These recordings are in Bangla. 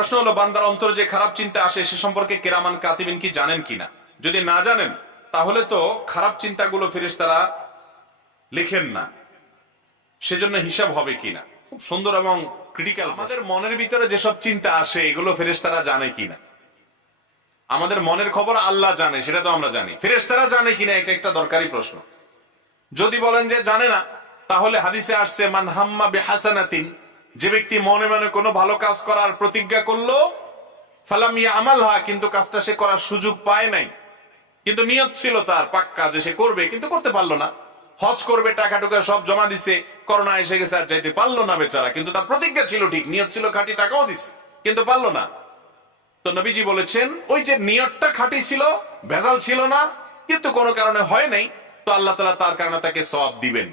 প্রশ্ন হলো, বান্দার অন্তর যে খারাপ চিন্তা আসে সে সম্পর্কে কিরামান কাতিবিন কি জানেন কিনা? যদি না জানেন তাহলে তো খারাপ চিন্তাগুলো ফেরেশতারা লিখেন না, সেজন্য হিসাব হবে কিনা। খুব সুন্দর এবং ক্রিটিক্যাল। আমাদের মনের ভিতরে যেসব চিন্তা আসে এগুলো ফেরেশতারা জানে কিনা? আমাদের মনের খবর আল্লাহ জানে, সেটা তো আমরা জানি, ফেরেশতারা জানে কিনা এটা একটা দরকারি প্রশ্ন। যদি বলেন যে জানে না, তাহলে হাদিসে আসছে মান হাম্মা বিহাসানাতিন, যে ব্যক্তি মনে মনে কোনো ভালো কাজ করার প্রতিজ্ঞা করলো, ফালাম ইয়ামালহা, কিন্তু কাজটা সে করার সুযোগ পায় নাই, কিন্তু নিয়ত ছিল তার পাক্কা যে সে করবে, কিন্তু করতে পারলো না। হজ করবে, টাকা টুকা সব জমা দিছে, করোনা এসে গেছে, আর যাইতে পারলো না বেচারা, কিন্তু তার প্রতিজ্ঞা ছিল ঠিক, নিয়ত ছিল খাঁটি, টাকাও দিছে, কিন্তু পারলো না। তো নবীজি বলেছেন ওই যে নিয়তটা খাঁটি ছিল, ভেজাল ছিল না, কিন্তু কোনো কারণে হয় নাই, তো আল্লাহ তাআলা তার কারণে তাকে সওয়াব দিবেন।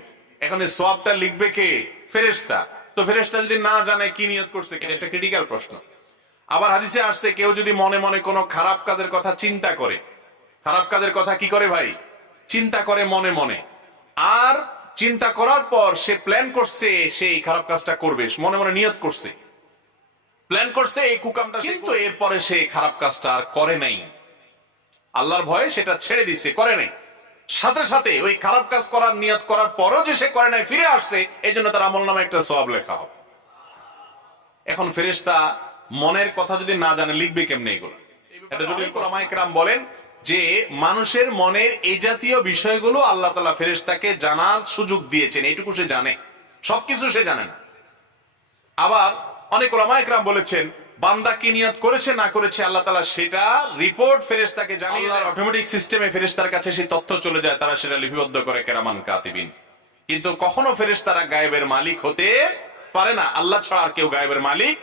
এখন এই সওয়াবটা লিখবে কে? ফেরেশতা। তো ফেরেশতা যদি না জানে কি নিয়ত করছে, এটা ক্রিটিক্যাল প্রশ্ন। আবার হাদিসে আসছে কেউ যদি মনে মনে কোনো খারাপ কাজের কথা চিন্তা করে, খারাপ কাজের কথা কি করে ভাই? চিন্তা করে মনে মনে, আর চিন্তা করার পর সে প্ল্যান করছে সে এই খারাপ কাজটা করবে, মনে মনে নিয়ত করছে, প্ল্যান করছে এই কুকামটা, কিন্তু এরপরে সে খারাপ কাজটা আর করে নাই, আল্লাহর ভয়ে সেটা ছেড়ে দিছে, করে নাই, সাথে সাথে ওই খারাপ কাজ করার নিয়ত করার পরও যে সে করে নাই, ফিরে আসছে, এই জন্য তার আমলনামায় একটা সওয়াব লেখা হবে। এখন ফেরেশতা মনের কথা যদি না জানে লিখবে কেমনে এগুলো? এটা যদি উলামায়ে কেরাম বলেন যে মানুষের মনের এই জাতীয় বিষয়গুলো আল্লাহ তাআলা ফেরেশতাকে জানার সুযোগ দিয়েছেন, এইটুকু সে জানে, সবকিছু সে জানে না। আবার অনেক উলামায়ে কেরাম বলেছেন বান্দা কি নিয়ত করেছে না করেছে আল্লাহ তাআলা সেটা রিপোর্ট ফেরেশতাকে জানিয়ে দেন, অটোমেটিক সিস্টেমে ফেরেশতার কাছে সেই তথ্য চলে যায়, তারা সেটা লিপিবদ্ধ করে কিরামান কাতিবিন। কিন্তু কখনো ফেরেশতারা গায়েবের মালিক হতে পারে না, আল্লাহ ছাড়া আর কেউ গায়েবের মালিক